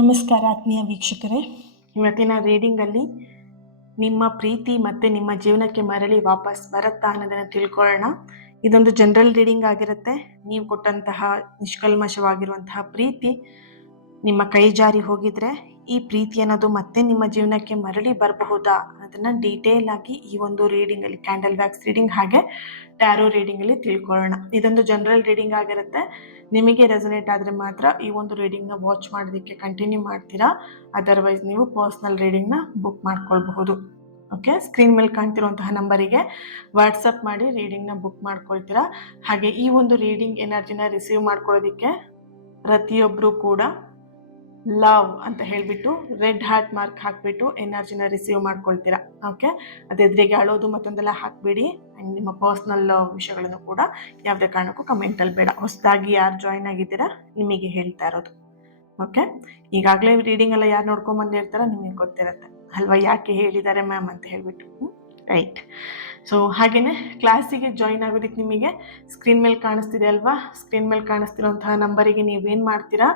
ನಮಸ್ಕಾರ ಆತ್ಮೀಯ ವೀಕ್ಷಕರೇ. ಇವತ್ತಿನ ರೀಡಿಂಗಲ್ಲಿ ನಿಮ್ಮ ಪ್ರೀತಿ ಮತ್ತೆ ನಿಮ್ಮ ಜೀವನಕ್ಕೆ ಮರಳಿ ವಾಪಸ್ ಬರುತ್ತಾ ಅನ್ನೋದನ್ನು ತಿಳ್ಕೊಳ್ಳೋಣ. ಇದೊಂದು ಜನರಲ್ ರೀಡಿಂಗ್ ಆಗಿರುತ್ತೆ. ನೀವು ಕೊಟ್ಟಂತಹ ನಿಷ್ಕಲ್ಮಶವಾಗಿರುವಂತಹ ಪ್ರೀತಿ ನಿಮ್ಮ ಕೈ ಜಾರಿ ಹೋಗಿದ್ರೆ ಈ ಪ್ರೀತಿ ಅನ್ನೋದು ಮತ್ತೆ ನಿಮ್ಮ ಜೀವನಕ್ಕೆ ಮರಳಿ ಬರಬಹುದಾ ಅನ್ನೋದನ್ನ ಡೀಟೇಲ್ ಆಗಿ ಈ ಒಂದು ರೀಡಿಂಗ್ ಅಲ್ಲಿ, ಕ್ಯಾಂಡಲ್ ವ್ಯಾಕ್ಸ್ ರೀಡಿಂಗ್ ಹಾಗೆ ಟ್ಯಾರೋ ರೀಡಿಂಗ್ ಅಲ್ಲಿ ತಿಳ್ಕೊಳ್ಳೋಣ. ಇದೊಂದು ಜನರಲ್ ರೀಡಿಂಗ್ ಆಗಿರುತ್ತೆ. ನಿಮಗೆ ರೆಸನೇಟ್ ಆದರೆ ಮಾತ್ರ ಈ ಒಂದು ರೀಡಿಂಗ್ನ ವಾಚ್ ಮಾಡೋದಕ್ಕೆ ಕಂಟಿನ್ಯೂ ಮಾಡ್ತೀರಾ. ಅದರ್ವೈಸ್ ನೀವು ಪರ್ಸ್ನಲ್ ರೀಡಿಂಗ್ನ ಬುಕ್ ಮಾಡ್ಕೊಳ್ಬಹುದು. ಓಕೆ, ಸ್ಕ್ರೀನ್ ಮೇಲೆ ಕಾಣ್ತಿರುವಂತಹ ನಂಬರಿಗೆ ವಾಟ್ಸಪ್ ಮಾಡಿ ರೀಡಿಂಗ್ನ ಬುಕ್ ಮಾಡ್ಕೊಳ್ತೀರಾ. ಹಾಗೆ ಈ ಒಂದು ರೀಡಿಂಗ್ ಎನರ್ಜಿನ ರಿಸೀವ್ ಮಾಡ್ಕೊಳ್ಳೋದಕ್ಕೆ ಪ್ರತಿಯೊಬ್ಬರು ಕೂಡ ಲವ್ ಅಂತ ಹೇಳಿಬಿಟ್ಟು ರೆಡ್ ಹಾರ್ಟ್ ಮಾರ್ಕ್ ಹಾಕಿಬಿಟ್ಟು ಎನರ್ಜಿನ ರಿಸೀವ್ ಮಾಡ್ಕೊಳ್ತೀರಾ. ಓಕೆ, ಅದೆದ್ರಿಗೆ ಅಳೋದು ಮತ್ತೊಂದೆಲ್ಲ ಹಾಕಬೇಡಿ. ಆ್ಯಂಡ್ ನಿಮ್ಮ ಪರ್ಸ್ನಲ್ ವಿಷಯಗಳನ್ನು ಕೂಡ ಯಾವುದೇ ಕಾರಣಕ್ಕೂ ಕಮೆಂಟಲ್ಲಿ ಬೇಡ. ಹೊಸದಾಗಿ ಯಾರು ಜಾಯ್ನ್ ಆಗಿದ್ದೀರಾ ನಿಮಗೆ ಹೇಳ್ತಾ ಇರೋದು. ಓಕೆ, ಈಗಾಗಲೇ ರೀಡಿಂಗ್ ಎಲ್ಲ ಯಾರು ನೋಡ್ಕೊಂಬಂದಿರ್ತಾರೋ ನಿಮಗೆ ಗೊತ್ತಿರುತ್ತೆ ಅಲ್ವಾ ಯಾಕೆ ಹೇಳಿದ್ದಾರೆ ಮ್ಯಾಮ್ ಅಂತ ಹೇಳಿಬಿಟ್ಟು. ರೈಟ್. ಸೊ ಹಾಗೆಯೇ ಕ್ಲಾಸಿಗೆ ಜಾಯಿನ್ ಆಗೋದಕ್ಕೆ ನಿಮಗೆ ಸ್ಕ್ರೀನ್ ಮೇಲೆ ಕಾಣಿಸ್ತಿದೆ ಅಲ್ವಾ, ಸ್ಕ್ರೀನ್ ಮೇಲೆ ಕಾಣಿಸ್ತಿರೋಂತಹ ನಂಬರಿಗೆ ನೀವೇನು ಮಾಡ್ತೀರಾ,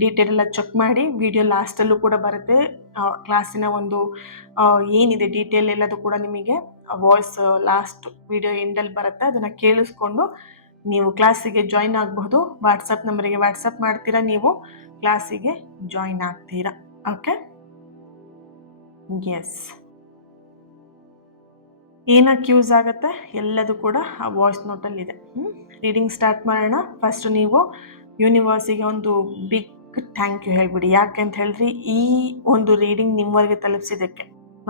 ಡೀಟೇಲ್ ಎಲ್ಲ ಚೆಕ್ ಮಾಡಿ. ವಿಡಿಯೋ ಲಾಸ್ಟಲ್ಲೂ ಕೂಡ ಬರುತ್ತೆ. ಕ್ಲಾಸಿನ ಒಂದು ಏನಿದೆ ಡೀಟೇಲ್ ಎಲ್ಲದು ಕೂಡ ನಿಮಗೆ ವಾಯ್ಸ್ ಲಾಸ್ಟ್ ವಿಡಿಯೋ ಎಂಡಲ್ಲಿ ಬರುತ್ತೆ. ಅದನ್ನು ಕೇಳಿಸ್ಕೊಂಡು ನೀವು ಕ್ಲಾಸಿಗೆ ಜಾಯಿನ್ ಆಗಬಹುದು. ವಾಟ್ಸಪ್ ನಂಬರಿಗೆ ವಾಟ್ಸಪ್ ಮಾಡ್ತೀರಾ, ನೀವು ಕ್ಲಾಸಿಗೆ ಜಾಯಿನ್ ಆಗ್ತೀರಾ. ಓಕೆ, ಎಸ್, ಏನಕ್ಕೆ ಯೂಸ್ ಆಗುತ್ತೆ ಎಲ್ಲದು ಕೂಡ ಆ ವಾಯ್ಸ್ ನೋಟಲ್ಲಿದೆ. ರೀಡಿಂಗ್ ಸ್ಟಾರ್ಟ್ ಮಾಡೋಣ. ಫಸ್ಟ್ ನೀವು ಯೂನಿವರ್ಸಿಗೆ ಒಂದು ಬಿಗ್ ಥ್ಯಾಂಕ್ ಯು ಹೇಳ್ಬಿಡಿ. ಯಾಕೆ ಅಂತ ಹೇಳಿದ್ರೆ ಈ ಒಂದು ರೀಡಿಂಗ್ ನಿಮ್ಮವರೆಗೆ ತಲುಪಿಸಿದ್ದಕ್ಕೆ.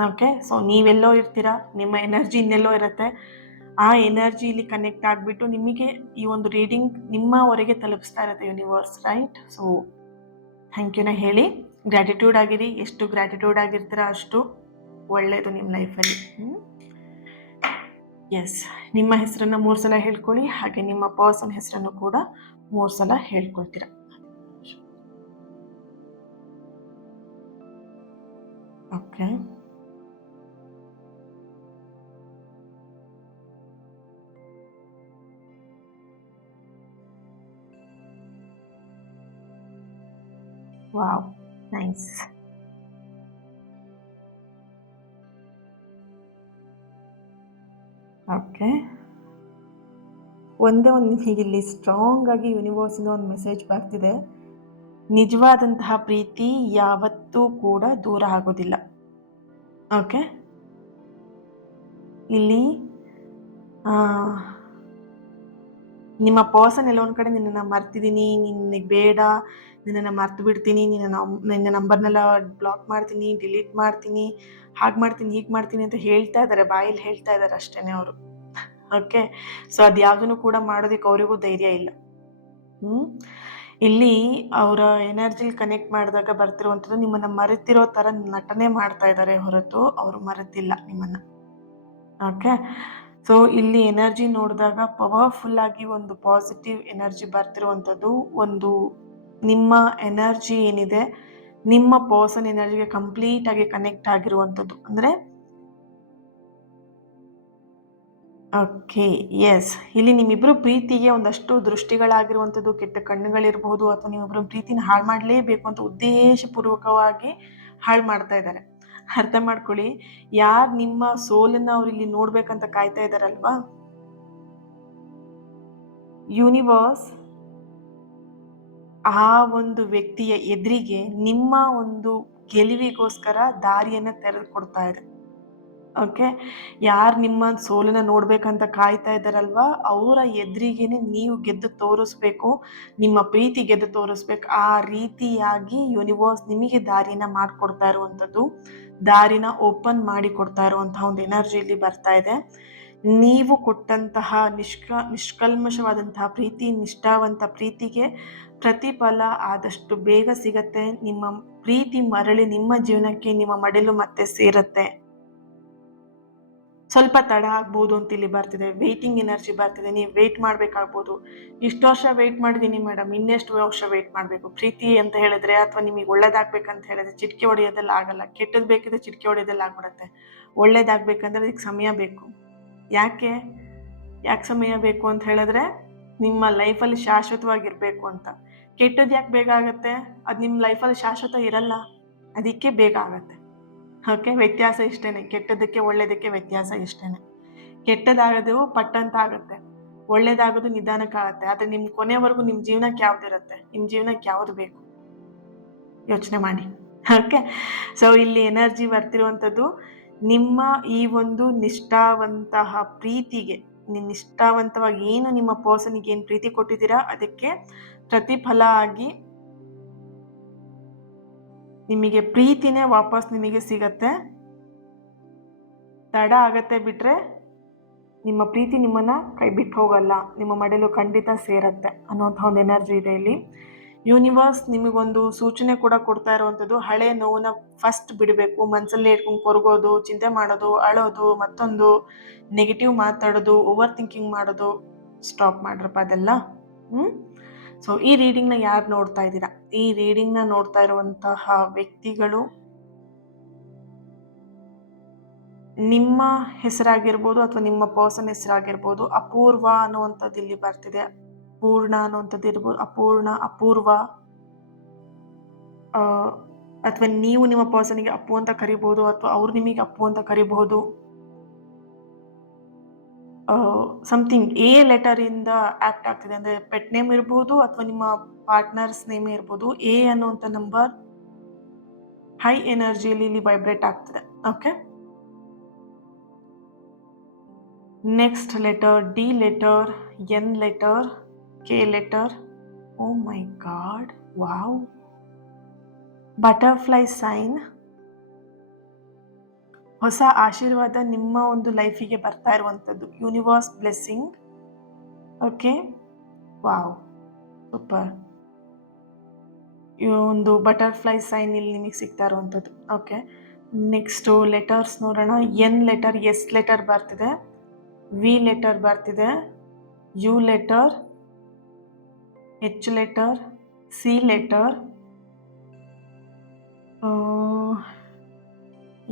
ಓಕೆ, ಸೊ ನೀವೆಲ್ಲೋ ಇರ್ತೀರಾ, ನಿಮ್ಮ ಎನರ್ಜಿ ಇನ್ನೆಲ್ಲೋ ಇರುತ್ತೆ. ಆ ಎನರ್ಜಿ ಇಲ್ಲಿ ಕನೆಕ್ಟ್ ಆಗಿಬಿಟ್ಟು ನಿಮಗೆ ಈ ಒಂದು ರೀಡಿಂಗ್ ನಿಮ್ಮವರೆಗೆ ತಲುಪಿಸ್ತಾ ಇರುತ್ತೆ ಯೂನಿವರ್ಸ್. ರೈಟ್. ಸೊ ಥ್ಯಾಂಕ್ ಯುನ ಹೇಳಿ, ಗ್ರ್ಯಾಟಿಟ್ಯೂಡ್ ಆಗಿರಿ. ಎಷ್ಟು ಗ್ರ್ಯಾಟಿಟ್ಯೂಡ್ ಆಗಿರ್ತೀರ ಅಷ್ಟು ಒಳ್ಳೆಯದು ನಿಮ್ಮ ಲೈಫಲ್ಲಿ. ಎಸ್, ನಿಮ್ಮ ಹೆಸರನ್ನು 3 ಸಲ ಹೇಳ್ಕೊಳ್ಳಿ. ಹಾಗೆ ನಿಮ್ಮ ಪರ್ಸನ್ ಹೆಸರನ್ನು ಕೂಡ 3 ಸಲ ಹೇಳ್ಕೊಳ್ತೀರ. Okay, wow, nice. ಓಕೆ, ಒಂದೇ ಒಂದು ಇಲ್ಲಿ ಸ್ಟ್ರಾಂಗ್ ಆಗಿ ಯೂನಿವರ್ಸಿಂದ ಒಂದು ಮೆಸೇಜ್ ಬರ್ತಿದೆ. ನಿಜವಾದಂತಹ ಪ್ರೀತಿ ಯಾವತ್ತೂ ಕೂಡ ದೂರ ಆಗೋದಿಲ್ಲ. ಓಕೆ, ಇಲ್ಲಿ ನಿಮ್ಮ ಪರ್ಸನ್ ಎಲ್ಲ ಒಂದು ಕಡೆ ನಿನ್ನನ್ನು ಮರ್ತಿದ್ದೀನಿ, ನಿನಗೆ ಬೇಡ, ನಿನ್ನನ್ನು ಮರ್ತು ಬಿಡ್ತೀನಿ, ನಿನ್ನ ನಂಬರ್ನೆಲ್ಲ ಬ್ಲಾಕ್ ಮಾಡ್ತೀನಿ, ಡಿಲೀಟ್ ಮಾಡ್ತೀನಿ, ಹಾಗೆ ಮಾಡ್ತೀನಿ, ಹೀಗೆ ಮಾಡ್ತೀನಿ ಅಂತ ಹೇಳ್ತಾ ಇದ್ದಾರೆ, ಬಾಯಲ್ಲಿ ಹೇಳ್ತಾ ಇದ್ದಾರೆ ಅಷ್ಟೇ ಅವರು. ಓಕೆ, ಸೊ ಅದು ಯಾವುದನ್ನು ಕೂಡ ಮಾಡೋದಕ್ಕೆ ಅವರಿಗೂ ಧೈರ್ಯ ಇಲ್ಲ. ಇಲ್ಲಿ ಅವರ ಎನರ್ಜಿಲಿ ಕನೆಕ್ಟ್ ಮಾಡಿದಾಗ ಬರ್ತಿರುವಂಥದ್ದು ನಿಮ್ಮನ್ನು ಮರೆತಿರೋ ಥರ ನಟನೆ ಮಾಡ್ತಾ ಇದ್ದಾರೆ ಹೊರತು ಅವರು ಮರೆತಿಲ್ಲ ನಿಮ್ಮನ್ನು. ಓಕೆ, ಸೊ ಇಲ್ಲಿ ಎನರ್ಜಿ ನೋಡಿದಾಗ ಪವರ್ಫುಲ್ ಆಗಿ ಒಂದು ಪಾಸಿಟಿವ್ ಎನರ್ಜಿ ಬರ್ತಿರುವಂಥದ್ದು. ಒಂದು ನಿಮ್ಮ ಎನರ್ಜಿ ಏನಿದೆ ನಿಮ್ಮ ಪರ್ಸನ್ ಎನರ್ಜಿಗೆ ಕಂಪ್ಲೀಟ್ ಆಗಿ ಕನೆಕ್ಟ್ ಆಗಿರುವಂಥದ್ದು. ಅಂದರೆ ಓಕೆ, ಎಸ್, ಇಲ್ಲಿ ನಿಮ್ಮಿಬ್ಬರು ಪ್ರೀತಿಗೆ ಒಂದಷ್ಟು ದೃಷ್ಟಿಗಳಾಗಿರುವಂಥದ್ದು, ಕೆಟ್ಟ ಕಣ್ಣುಗಳಿರಬಹುದು, ಅಥವಾ ನಿಮ್ಮಿಬ್ಬರು ಪ್ರೀತಿನ ಹಾಳು ಮಾಡಲೇಬೇಕು ಅಂತ ಉದ್ದೇಶಪೂರ್ವಕವಾಗಿ ಹಾಳು ಮಾಡ್ತಾ ಇದ್ದಾರೆ. ಅರ್ಥ ಮಾಡ್ಕೊಳ್ಳಿ, ಯಾರು ನಿಮ್ಮ ಸೋಲನ್ನ ಅವ್ರು ಇಲ್ಲಿ ನೋಡ್ಬೇಕಂತ ಕಾಯ್ತಾ ಇದ್ದಾರಲ್ವಾ, ಯೂನಿವರ್ಸ್ ಆ ಒಂದು ವ್ಯಕ್ತಿಯ ಎದುರಿಗೆ ನಿಮ್ಮ ಒಂದು ಗೆಲುವಿಗೋಸ್ಕರ ದಾರಿಯನ್ನು ತೆರೆದುಕೊಡ್ತಾ ಇದೆ. ಓಕೆ, ಯಾರು ನಿಮ್ಮ ಸೋಲನ್ನ ನೋಡ್ಬೇಕಂತ ಕಾಯ್ತಾ ಇದ್ದಾರಲ್ವಾ, ಅವರ ಎದುರಿಗೇನೆ ನೀವು ಗೆದ್ದು ತೋರಿಸ್ಬೇಕು, ನಿಮ್ಮ ಪ್ರೀತಿ ಗೆದ್ದು ತೋರಿಸ್ಬೇಕು. ಆ ರೀತಿಯಾಗಿ ಯೂನಿವರ್ಸ್ ನಿಮಗೆ ದಾರಿನ ಮಾಡಿಕೊಡ್ತಾ ಇರುವಂಥದ್ದು, ದಾರಿನ ಓಪನ್ ಮಾಡಿ ಕೊಡ್ತಾ ಇರುವಂತಹ ಒಂದು ಎನರ್ಜಿ ಇಲ್ಲಿ ಬರ್ತಾ ಇದೆ. ನೀವು ಕೊಟ್ಟಂತಹ ನಿಷ್ಕಲ್ಮಶವಾದಂತಹ ಪ್ರೀತಿ, ನಿಷ್ಠಾವಂತ ಪ್ರೀತಿಗೆ ಪ್ರತಿಫಲ ಆದಷ್ಟು ಬೇಗ ಸಿಗತ್ತೆ. ನಿಮ್ಮ ಪ್ರೀತಿ ಮರಳಿ ನಿಮ್ಮ ಜೀವನಕ್ಕೆ, ನಿಮ್ಮ ಮಡಿಲು ಮತ್ತೆ ಸೇರುತ್ತೆ. ಸ್ವಲ್ಪ ತಡ ಆಗ್ಬೋದು ಅಂತ ಇಲ್ಲಿ ಬರ್ತಿದೆ. ವೆಯ್ಟಿಂಗ್ ಎನರ್ಜಿ ಬರ್ತಿದೆ. ನೀವು ವೆಯ್ಟ್ ಮಾಡಬೇಕಾಗ್ಬೋದು. ಇಷ್ಟು ವರ್ಷ ವೆಯ್ಟ್ ಮಾಡಿದ್ದೀನಿ ಮೇಡಮ್, ಇನ್ನೆಷ್ಟು ವರ್ಷ ವೆಯ್ಟ್ ಮಾಡಬೇಕು? ಪ್ರೀತಿ ಅಂತ ಹೇಳಿದ್ರೆ ಅಥವಾ ನಿಮಗೆ ಒಳ್ಳೇದಾಗಬೇಕಂತ ಹೇಳಿದ್ರೆ ಚಿಟಿಕೆ ಹೊಡೆಯೋದಲ್ಲಿ ಆಗಲ್ಲ. ಕೆಟ್ಟದ್ದು ಬೇಕಿದ್ರೆ ಚಿಟಿಕೆ ಹೊಡೆಯೋದಲ್ಲಿ ಆಗ್ಬಿಡುತ್ತೆ. ಒಳ್ಳೇದಾಗಬೇಕಂದ್ರೆ ಅದಕ್ಕೆ ಸಮಯ ಬೇಕು. ಯಾಕೆ ಸಮಯ ಬೇಕು ಅಂತ ಹೇಳಿದ್ರೆ ನಿಮ್ಮ ಲೈಫಲ್ಲಿ ಶಾಶ್ವತವಾಗಿರಬೇಕು ಅಂತ. ಕೆಟ್ಟದ್ದು ಯಾಕೆ ಬೇಗ ಆಗುತ್ತೆ? ಅದು ನಿಮ್ಮ ಲೈಫಲ್ಲಿ ಶಾಶ್ವತ ಇರಲ್ಲ, ಅದಕ್ಕೆ ಬೇಗ ಆಗುತ್ತೆ. ಓಕೆ, ವ್ಯತ್ಯಾಸ ಇಷ್ಟೇನೆ. ಕೆಟ್ಟದಕ್ಕೆ ಒಳ್ಳೇದಕ್ಕೆ ವ್ಯತ್ಯಾಸ ಇಷ್ಟೇನೆ. ಕೆಟ್ಟದಾಗೋದು ಪಟ್ಟಂತ ಆಗುತ್ತೆ, ಒಳ್ಳೇದಾಗೋದು ನಿಧಾನಕ್ಕಾಗತ್ತೆ. ಆದರೆ ನಿಮ್ಮ ಕೊನೆವರೆಗೂ ನಿಮ್ಮ ಜೀವನಕ್ಕೆ ಯಾವ್ದಿರುತ್ತೆ? ನಿಮ್ಮ ಜೀವನಕ್ಕೆ ಯಾವುದು ಬೇಕು? ಯೋಚನೆ ಮಾಡಿ. ಓಕೆ, ಸೊ ಇಲ್ಲಿ ಎನರ್ಜಿ ಬರ್ತಿರುವಂಥದ್ದು ನಿಮ್ಮ ಈ ಒಂದು ನಿಷ್ಠಾವಂತಹ ಪ್ರೀತಿಗೆ, ನಿಷ್ಠಾವಂತವಾಗಿ ಏನು ನಿಮ್ಮ ಪರ್ಸನ್ಗೆ ಏನು ಪ್ರೀತಿ ಕೊಟ್ಟಿದ್ದೀರಾ ಅದಕ್ಕೆ ಪ್ರತಿಫಲ ಆಗಿ ನಿಮಗೆ ಪ್ರೀತಿನೇ ವಾಪಸ್ ನಿಮಗೆ ಸಿಗತ್ತೆ. ತಡ ಆಗತ್ತೆ ಬಿಟ್ರೆ ನಿಮ್ಮ ಪ್ರೀತಿ ನಿಮ್ಮನ್ನ ಕೈ ಬಿಟ್ಟು ಹೋಗಲ್ಲ, ನಿಮ್ಮ ಮಡಿಲು ಖಂಡಿತ ಸೇರತ್ತೆ ಅನ್ನೋಂಥ ಒಂದು ಎನರ್ಜಿ ಇದೆ ಇಲ್ಲಿ. ಯೂನಿವರ್ಸ್ ನಿಮಗೊಂದು ಸೂಚನೆ ಕೂಡ ಕೊಡ್ತಾ ಇರುವಂಥದ್ದು, ಹಳೆ ನೋವನ್ನ ಫಸ್ಟ್ ಬಿಡಬೇಕು. ಮನಸ್ಸಲ್ಲೇ ಇಟ್ಕೊಂಡು ಕೊರಗೋದು, ಚಿಂತೆ ಮಾಡೋದು, ಅಳೋದು, ಮತ್ತೊಂದು ನೆಗೆಟಿವ್ ಮಾತಾಡೋದು, ಓವರ್ ಥಿಂಕಿಂಗ್ ಮಾಡೋದು ಸ್ಟಾಪ್ ಮಾಡ್ರಪ್ಪ ಅದೆಲ್ಲ. ಸೊ ಈ ರೀಡಿಂಗ್ನ ಯಾರು ನೋಡ್ತಾ ಇದ್ದೀರಾ? ಈ ರೀಡಿಂಗ್ನ ನೋಡ್ತಾ ಇರುವಂತಹ ವ್ಯಕ್ತಿಗಳು ನಿಮ್ಮ ಹೆಸರಾಗಿರ್ಬೋದು ಅಥವಾ ನಿಮ್ಮ ಪರ್ಸನ್ ಹೆಸರಾಗಿರ್ಬೋದು. ಅಪೂರ್ವ ಅನ್ನುವಂಥದ್ದು ಇಲ್ಲಿ ಬರ್ತಿದೆ, ಪೂರ್ಣ ಅನ್ನುವಂಥದ್ದು ಇರ್ಬೋದು, ಅಪೂರ್ವ, ಅಥವಾ ನೀವು ನಿಮ್ಮ ಪರ್ಸನ್ಗೆ ಅಪ್ಪು ಅಂತ ಕರಿಬಹುದು ಅಥವಾ ಅವ್ರು ನಿಮಗೆ ಅಪ್ಪು ಅಂತ ಕರಿಬಹುದು. ಸಮಥಿಂಗ್ ಎ ಲೆಟರ್ ಇಂದ ಆಕ್ಟ್ ಆಗ್ತಿದೆ, ಅಂದ್ರೆ ಪೆಟ್ ನೇಮ್ ಇರ್ಬೋದು ಅಥವಾ ನಿಮ್ಮ ಪಾರ್ಟ್ನರ್ಸ್ ನೇಮ್ ಇರ್ಬೋದು. ಎ ಅನ್ನುವಂಥ ನಂಬರ್ ಹೈ ಎನರ್ಜಿಯಲ್ಲಿ ಇಲ್ಲಿ ವೈಬ್ರೇಟ್ ಆಗ್ತಿದೆ. Okay, next letter D letter, N letter, K letter. Oh my God, wow. Butterfly sign, ಹೊಸ ಆಶೀರ್ವಾದ ನಿಮ್ಮ ಒಂದು ಲೈಫಿಗೆ ಬರ್ತಾ ಇರುವಂಥದ್ದು, universe blessing. Okay, wow, super. ಒಂದು ಬಟರ್ಫ್ಲೈ ಸೈನ್ ಇಲ್ಲಿ ನಿಮಗೆ ಸಿಗ್ತಾ ಇರುವಂಥದ್ದು. ಓಕೆ, ನೆಕ್ಸ್ಟು ಲೆಟರ್ಸ್ ನೋಡೋಣ. ಎನ್ ಲೆಟರ್, ಎಸ್ ಲೆಟರ್ ಬರ್ತಿದೆ, ವಿ ಲೆಟರ್ ಬರ್ತಿದೆ, U letter, H letter, C letter,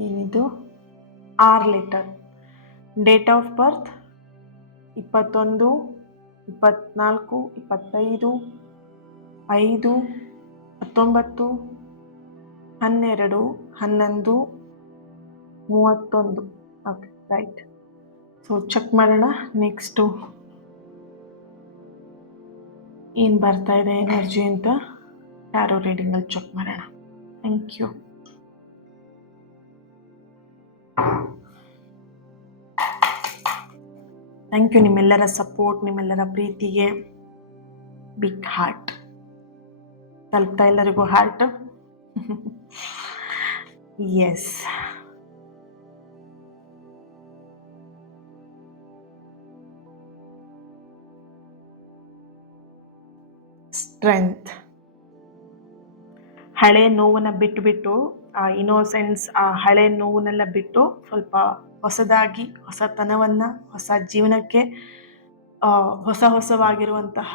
ಏನಿದು R letter. Date of birth 21, 24, 25, 5, 19, 12, 11, 31. Okay, right. So check ಮಾಡೋಣ ನೆಕ್ಸ್ಟು ಏನು ಬರ್ತಾ ಇದೆ ಎನರ್ಜಿ ಅಂತ ಟ್ಯಾರೋ ರೀಡಿಂಗಲ್ಲಿ ಚೆಕ್ ಮಾಡೋಣ. Thank you. ಥ್ಯಾಂಕ್ ಯು ನಿಮ್ಮೆಲ್ಲರ ಸಪೋರ್ಟ್, ನಿಮ್ಮೆಲ್ಲರ ಪ್ರೀತಿಗೆ. ಬಿಗ್ ಹಾರ್ಟ್ ತಲುಪ್ತಾ ಎಲ್ಲರಿಗೂ ಹಾರ್ಟ್. S, strength. ಹಳೆ ನೋವನ್ನ ಬಿಟ್ಟು ಆ ಇನೋಸೆನ್ಸ್, ಆ ಹಳೆ ನೋವನ್ನೆಲ್ಲ ಬಿಟ್ಟು ಸ್ವಲ್ಪ ಹೊಸದಾಗಿ ಹೊಸತನವನ್ನ, ಹೊಸ ಜೀವನಕ್ಕೆ ಹೊಸವಾಗಿರುವಂತಹ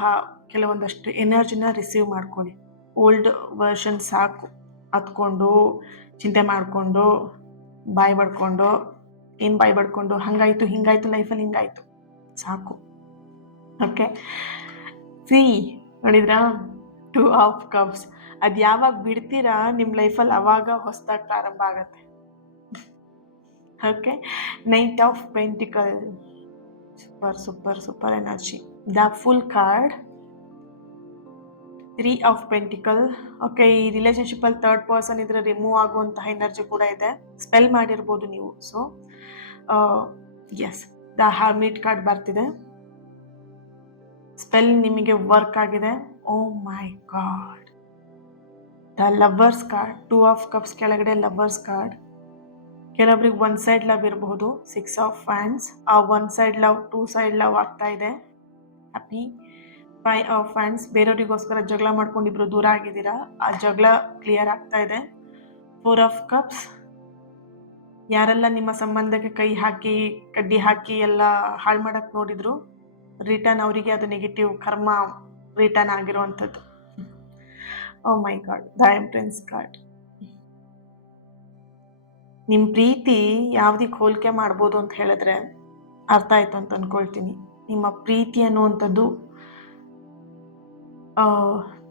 ಕೆಲವೊಂದಷ್ಟು ಎನರ್ಜಿನ ರಿಸೀವ್ ಮಾಡ್ಕೊಳ್ಳಿ. ಓಲ್ಡ್ ವರ್ಷನ್ ಸಾಕು, ಹತ್ಕೊಂಡು ಚಿಂತೆ ಮಾಡಿಕೊಂಡು ಬಾಯಿ ಬಡ್ಕೊಂಡು ಹಂಗಾಯ್ತು ಹಿಂಗಾಯ್ತು ಲೈಫಲ್ಲಿ ಹಿಂಗಾಯ್ತು, ಸಾಕು. ಓಕೆ, ಸಿ ನೋಡಿದ್ರಾ, 2 ಆಫ್ ಕಪ್ಸ್. ಅದು ಯಾವಾಗ ಬಿಡ್ತೀರಾ ನಿಮ್ಮ ಲೈಫಲ್ಲಿ ಅವಾಗ ಹೊಸದಾಗಿ ಪ್ರಾರಂಭ ಆಗತ್ತೆ. Okay, knight of pentacle, super super super energy. The fool card, 3 of pentacle. Okay, ಈ ರಿಲೇಷನ್ಶಿಪ್ಪಲ್ಲಿ ಥರ್ಡ್ ಪರ್ಸನ್ ಇದ್ರೆ ರಿಮೂವ್ ಆಗುವಂತಹ ಎನರ್ಜಿ ಕೂಡ ಇದೆ, ಸ್ಪೆಲ್ ಮಾಡಿರ್ಬೋದು ನೀವು. So yes, the hermit card ಬರ್ತಿದೆ, ಸ್ಪೆಲ್ ನಿಮಗೆ ವರ್ಕ್ ಆಗಿದೆ. Oh my God. The lovers card, 2 of cups ಕೆಳಗಡೆ ಲವರ್ಸ್ ಕಾರ್ಡ್. ಕೆಲವರಿಗೆ 1 ಸೈಡ್ ಲವ್ ಇರಬಹುದು, 6 ಆಫ್ ಫ್ಯಾನ್ಸ್. ಆ 1 ಸೈಡ್ ಲವ್ 2 ಸೈಡ್ ಲವ್ ಆಗ್ತಾ ಇದೆ, ಹ್ಯಾಪಿ. 5 ಆಫ್ ಫ್ಯಾನ್ಸ್, ಬೇರೆಯವರಿಗೋಸ್ಕರ ಜಗಳ ಮಾಡ್ಕೊಂಡಿಬ್ರು ದೂರ ಆಗಿದ್ದೀರಾ, ಆ ಜಗಳ ಕ್ಲಿಯರ್ ಆಗ್ತಾ ಇದೆ. 4 ಆಫ್ ಕಪ್ಸ್, ಯಾರೆಲ್ಲ ನಿಮ್ಮ ಸಂಬಂಧಕ್ಕೆ ಕೈ ಹಾಕಿ ಕಡ್ಡಿ ಹಾಕಿ ಎಲ್ಲ ಹಾಳು ಮಾಡಕ್ಕೆ ನೋಡಿದ್ರು, ರಿಟರ್ನ್ ಅವರಿಗೆ ಅದು ನೆಗೆಟಿವ್ ಕರ್ಮ ರಿಟರ್ನ್ ಆಗಿರುವಂಥದ್ದು. ಓ ಮೈ ಗಾಡ್, ದ ಎಂಪ್ರೆನ್ಸ್ ಕಾರ್ಡ್. ನಿಮ್ಮ ಪ್ರೀತಿ ಯಾವುದಕ್ಕೆ ಹೋಲಿಕೆ ಮಾಡ್ಬೋದು ಅಂತ ಹೇಳಿದ್ರೆ ಅರ್ಥ ಆಯ್ತು ಅಂತ ಅಂದ್ಕೊಳ್ತೀನಿ. ನಿಮ್ಮ ಪ್ರೀತಿ ಅನ್ನುವಂಥದ್ದು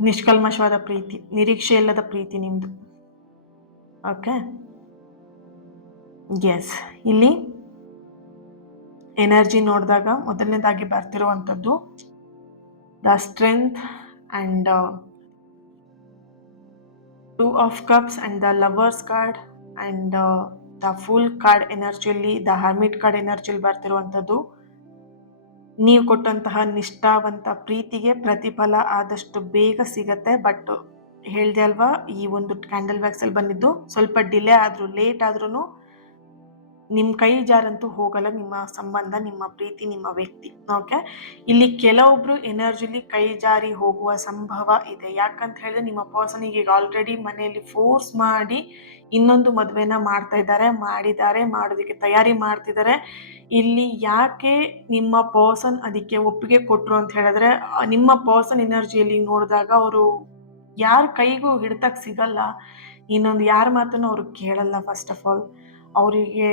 ನಿಷ್ಕಲ್ಮಶವಾದ ಪ್ರೀತಿ, ನಿರೀಕ್ಷೆ ಇಲ್ಲದ ಪ್ರೀತಿ ನಿಮ್ಮದು. Okay, yes. ಇಲ್ಲಿ ಎನರ್ಜಿ ನೋಡಿದಾಗ ಮೊದಲನೇದಾಗಿ ಬರ್ತಿರುವಂಥದ್ದು the strength and 2 of cups and the lovers card and the fool card ಎನರ್ಜಿಯಲ್ಲಿ, ದ ಹರ್ಮಿಟ್ ಕಾರ್ಡ್ ಎನರ್ಜಿಯಲ್ಲಿ ಬರ್ತಿರುವಂಥದ್ದು ನೀವು ಕೊಟ್ಟಂತಹ ನಿಷ್ಠಾವಂತ ಪ್ರೀತಿಗೆ ಪ್ರತಿಫಲ ಆದಷ್ಟು ಬೇಗ ಸಿಗತ್ತೆ. ಬಟ್ ಹೇಳ್ದೆ ಅಲ್ವಾ, ಈ ಒಂದು ಕ್ಯಾಂಡಲ್ ವ್ಯಾಕ್ಸಲ್ಲಿ ಬಂದಿದ್ದು ಸ್ವಲ್ಪ ಡಿಲೇ ಆದರೂ, ಲೇಟ್ ಆದ್ರೂ ನಿಮ್ಮ ಕೈ ಜಾರಂತೂ ಹೋಗಲ್ಲ ನಿಮ್ಮ ಸಂಬಂಧ, ನಿಮ್ಮ ಪ್ರೀತಿ, ನಿಮ್ಮ ವ್ಯಕ್ತಿ. ಓಕೆ, ಇಲ್ಲಿ ಕೆಲವೊಬ್ರು ಎನರ್ಜಿಲಿ ಕೈ ಜಾರಿ ಹೋಗುವ ಸಂಭವ ಇದೆ. ಯಾಕಂತ ಹೇಳಿದ್ರೆ ನಿಮ್ಮ ಪರ್ಸನಿಗೆ ಈಗ ಆಲ್ರೆಡಿ ಮನೆಯಲ್ಲಿ ಫೋರ್ಸ್ ಮಾಡಿ ಇನ್ನೊಂದು ಮದುವೆನ ಮಾಡೋದಕ್ಕೆ ತಯಾರಿ ಮಾಡ್ತಿದ್ದಾರೆ. ಇಲ್ಲಿ ಯಾಕೆ ನಿಮ್ಮ ಪರ್ಸನ್ ಅದಕ್ಕೆ ಒಪ್ಪಿಗೆ ಕೊಟ್ಟರು ಅಂತ ಹೇಳಿದ್ರೆ, ನಿಮ್ಮ ಪರ್ಸನ್ ಎನರ್ಜಿಯಲ್ಲಿ ನೋಡಿದಾಗ ಅವರು ಯಾರ ಕೈಗೂ ಹಿಡ್ತಕ್ಕೆ ಸಿಗಲ್ಲ, ಇನ್ನೊಂದು ಯಾರ ಮಾತನ್ನು ಅವರು ಕೇಳಲ್ಲ. ಫಸ್ಟ್ ಆಫ್ ಆಲ್ ಅವರಿಗೆ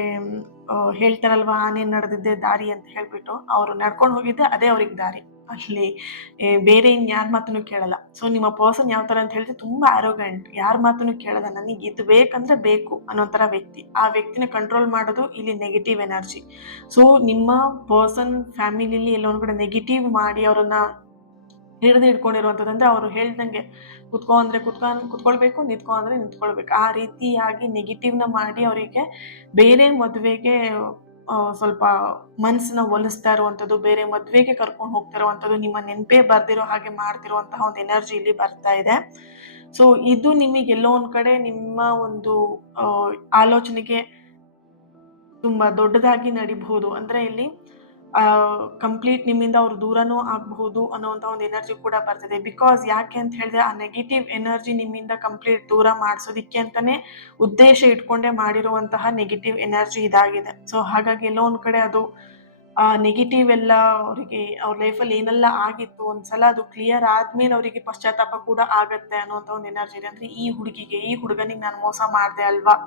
ಹೇಳ್ತಾರಲ್ವ, ಆನೆ ನಡೆದಿದ್ದೆ ದಾರಿ ಅಂತ ಹೇಳ್ಬಿಟ್ಟು, ಅವರು ನಡ್ಕೊಂಡು ಹೋಗಿದ್ದೆ ಅದೇ ಅವ್ರಿಗೆ ದಾರಿ. ಅಲ್ಲಿ ಬೇರೆ ಇನ್ಯಾರ ಮಾತನ್ನು ಕೇಳಲ್ಲ. ಸೊ ನಿಮ್ಮ ಪರ್ಸನ್ ಯಾವ ಥರ ಅಂತ ಹೇಳಿದ್ರೆ ತುಂಬ ಆರೋಗ್ಯಂಟ್, ಯಾರ ಮಾತನ್ನು ಕೇಳಲ್ಲ. ನನಗೆ ಇದು ಬೇಕಂದ್ರೆ ಬೇಕು ಅನ್ನೋ ಥರ ವ್ಯಕ್ತಿ. ಆ ವ್ಯಕ್ತಿನ ಕಂಟ್ರೋಲ್ ಮಾಡೋದು ಇಲ್ಲಿ ನೆಗೆಟಿವ್ ಎನರ್ಜಿ. ಸೊ ನಿಮ್ಮ ಪರ್ಸನ್ ಫ್ಯಾಮಿಲಿಲಿ ಎಲ್ಲೊಂದು ಕಡೆ ನೆಗೆಟಿವ್ ಮಾಡಿ ಅವರನ್ನ ಹಿಡ್ಕೊಂಡಿರುವಂಥದ್ದು. ಅಂದರೆ ಅವರು ಹೇಳ್ದಂಗೆ ಕುತ್ಕೊ ಅಂದರೆ ಕುತ್ಕೊಳ್ಬೇಕು, ನಿಂತ್ಕೊ ಅಂದರೆ ನಿಂತ್ಕೊಳ್ಬೇಕು, ಆ ರೀತಿಯಾಗಿ ನೆಗೆಟಿವ್ನ ಮಾಡಿ ಅವರಿಗೆ ಬೇರೆ ಮದುವೆಗೆ ಸ್ವಲ್ಪ ಮನಸ್ಸನ್ನ ಒಲಿಸ್ತಾ ಇರುವಂಥದ್ದು, ಬೇರೆ ಮದುವೆಗೆ ಕರ್ಕೊಂಡು ಹೋಗ್ತಾ ಇರುವಂಥದ್ದು, ನಿಮ್ಮ ನೆನಪೇ ಬರ್ದಿರೋ ಹಾಗೆ ಮಾಡ್ತಿರುವಂತಹ ಒಂದು ಎನರ್ಜಿ ಇಲ್ಲಿ ಬರ್ತಾ ಇದೆ. ಸೊ ಇದು ನಿಮಗೆ ಎಲ್ಲೋ ಒಂದು ಕಡೆ ನಿಮ್ಮ ಒಂದು ಆಲೋಚನೆಗೆ ತುಂಬ ದೊಡ್ಡದಾಗಿ ನಡಿಬಹುದು. ಅಂದರೆ ಇಲ್ಲಿ ಕಂಪ್ಲೀಟ್ ನಿಮ್ಮಿಂದ ಅವ್ರು ದೂರನೂ ಆಗಬಹುದು ಅನ್ನೋವಂಥ ಒಂದು ಎನರ್ಜಿ ಕೂಡ ಬರ್ತಿದೆ. ಬಿಕಾಸ್ ಯಾಕೆ ಅಂತ ಹೇಳಿದ್ರೆ, ಆ ನೆಗೆಟಿವ್ ಎನರ್ಜಿ ನಿಮ್ಮಿಂದ ಕಂಪ್ಲೀಟ್ ದೂರ ಮಾಡಿಸೋದಿಕ್ಕೆ ಅಂತಾನೆ ಉದ್ದೇಶ ಇಟ್ಕೊಂಡೇ ಮಾಡಿರುವಂತಹ ನೆಗೆಟಿವ್ ಎನರ್ಜಿ ಇದಾಗಿದೆ. ಸೊ ಹಾಗಾಗಿ ಎಲ್ಲೋ ಒಂದು ಕಡೆ ಅದು ನೆಗೆಟಿವ್ ಎಲ್ಲ ಅವರಿಗೆ ಅವ್ರ ಲೈಫಲ್ಲಿ ಏನೆಲ್ಲ ಆಗಿತ್ತು ಒಂದ್ಸಲ ಅದು ಕ್ಲಿಯರ್ ಆದ್ಮೇಲೆ ಅವರಿಗೆ ಪಶ್ಚಾತ್ತಾಪ ಕೂಡ ಆಗತ್ತೆ ಅನ್ನೋಂಥ ಒಂದು ಎನರ್ಜಿ ಇದೆ. ಅಂದರೆ ಈ ಹುಡುಗನಿಗೆ ನಾನು ಮೋಸ ಮಾಡಿದೆ ಅಲ್ವಾ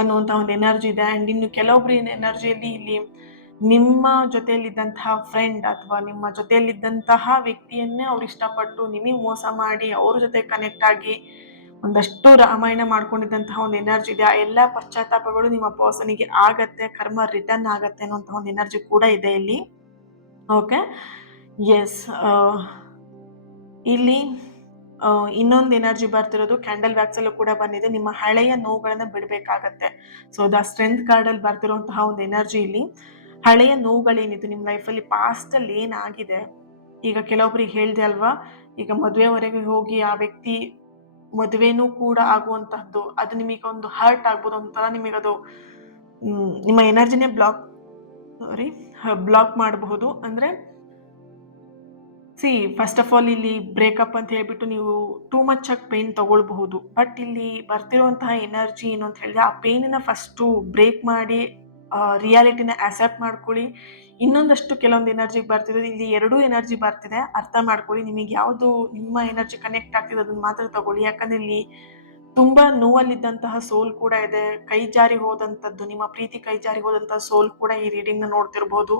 ಅನ್ನುವಂಥ ಒಂದು ಎನರ್ಜಿ ಇದೆ. ಆ್ಯಂಡ್ ಇನ್ನು ಕೆಲವೊಬ್ರು ಎನರ್ಜಿಯಲ್ಲಿ ಇಲ್ಲಿ ನಿಮ್ಮ ಜೊತೆಯಲ್ಲಿದ್ದಂತಹ ಫ್ರೆಂಡ್ ಅಥವಾ ನಿಮ್ಮ ಜೊತೆಯಲ್ಲಿದ್ದಂತಹ ವ್ಯಕ್ತಿಯನ್ನೇ ಅವ್ರು ಇಷ್ಟಪಟ್ಟು ನಿಮಗೆ ಮೋಸ ಮಾಡಿ ಅವ್ರ ಜೊತೆ ಕನೆಕ್ಟ್ ಆಗಿ ಒಂದಷ್ಟು ರಾಮಾಯಣ ಮಾಡ್ಕೊಂಡಿದ್ದಂತಹ ಒಂದು ಎನರ್ಜಿ ಇದೆ. ಆ ಎಲ್ಲ ಪಶ್ಚಾತ್ತಾಪಗಳು ನಿಮ್ಮ ಪರ್ಸನಿಗೆ ಆಗತ್ತೆ, ಕರ್ಮ ರಿಟರ್ನ್ ಆಗತ್ತೆ ಅನ್ನೋಂತಹ ಒಂದು ಎನರ್ಜಿ ಕೂಡ ಇದೆ ಇಲ್ಲಿ. Okay, yes. ಇಲ್ಲಿ ಇನ್ನೊಂದು ಎನರ್ಜಿ ಬರ್ತಿರೋದು ಕ್ಯಾಂಡಲ್ ವ್ಯಾಕ್ಸಲ್ಲೂ ಕೂಡ ಬಂದಿದೆ, ನಿಮ್ಮ ಹಳೆಯ ನೋವುಗಳನ್ನ ಬಿಡಬೇಕಾಗತ್ತೆ. ಸೊ ದ ಸ್ಟ್ರೆಂತ್ ಕಾರ್ಡಲ್ಲಿ ಬರ್ತಿರುವಂತಹ ಒಂದು ಎನರ್ಜಿ ಇಲ್ಲಿ ಹಳೆಯ ನೋವುಗಳೇನಿತ್ತು ನಿಮ್ಮ ಲೈಫಲ್ಲಿ, ಪಾಸ್ಟಲ್ಲಿ ಏನಾಗಿದೆ, ಈಗ ಕೆಲವೊಬ್ರಿಗೆ ಹೇಳಿದೆ ಅಲ್ವಾ, ಈಗ ಮದುವೆವರೆಗೆ ಹೋಗಿ ಆ ವ್ಯಕ್ತಿ ಮದುವೆನೂ ಕೂಡ ಆಗುವಂತಹದ್ದು, ಅದು ನಿಮಗೆ ಒಂದು ಹರ್ಟ್ ಆಗ್ಬೋದು, ಒಂಥರ ನಿಮಗದು ನಿಮ್ಮ ಎನರ್ಜಿನೇ ಬ್ಲಾಕ್ ಮಾಡಬಹುದು. ಅಂದರೆ ಫಸ್ಟ್ ಆಫ್ ಆಲ್ ಇಲ್ಲಿ ಬ್ರೇಕಪ್ ಅಂತ ಹೇಳ್ಬಿಟ್ಟು ನೀವು ಟೂ ಮಚ್ ಆಗಿ ಪೇನ್ ತಗೊಳ್ಬಹುದು. ಬಟ್ ಇಲ್ಲಿ ಬರ್ತಿರುವಂತಹ ಎನರ್ಜಿ ಏನು ಅಂತ ಹೇಳಿದ್ರೆ, ಆ ಪೇನಿನ ಫಸ್ಟು ಬ್ರೇಕ್ ಮಾಡಿ ರಿಯಾಲಿಟಿನ ಆಕ್ಸೆಪ್ಟ್ ಮಾಡ್ಕೊಳ್ಳಿ. ಇನ್ನೊಂದಷ್ಟು ಕೆಲವೊಂದು ಎನರ್ಜಿ ಬರ್ತಿದೆ, ಇಲ್ಲಿ ಎರಡೂ ಎನರ್ಜಿ ಬರ್ತಿದೆ, ಅರ್ಥ ಮಾಡ್ಕೊಳ್ಳಿ. ನಿಮಗೆ ಯಾವುದು ನಿಮ್ಮ ಎನರ್ಜಿ ಕನೆಕ್ಟ್ ಆಗ್ತಿದೆ ಅದನ್ನ ಮಾತ್ರ ತಗೊಳ್ಳಿ. ಯಾಕಂದ್ರೆ ಇಲ್ಲಿ ತುಂಬಾ ನೋವಲ್ಲಿದ್ದಂತಹ ಸೋಲ್ ಕೂಡ ಇದೆ, ಕೈ ಜಾರಿ ಹೋದಂಥದ್ದು, ನಿಮ್ಮ ಪ್ರೀತಿ ಕೈ ಜಾರಿ ಹೋದಂತಹ ಸೋಲ್ ಕೂಡ ಈ ರೀಡಿಂಗ್ನ ನೋಡ್ತಿರ್ಬೋದು.